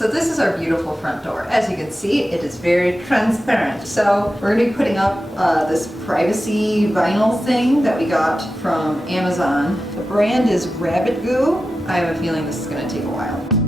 So this is our beautiful front door. As you can see, it is very transparent. So we're going to be putting up this privacy vinyl thing that we got from Amazon. The brand is Rabbit Goo. I have a feeling this is going to take a while.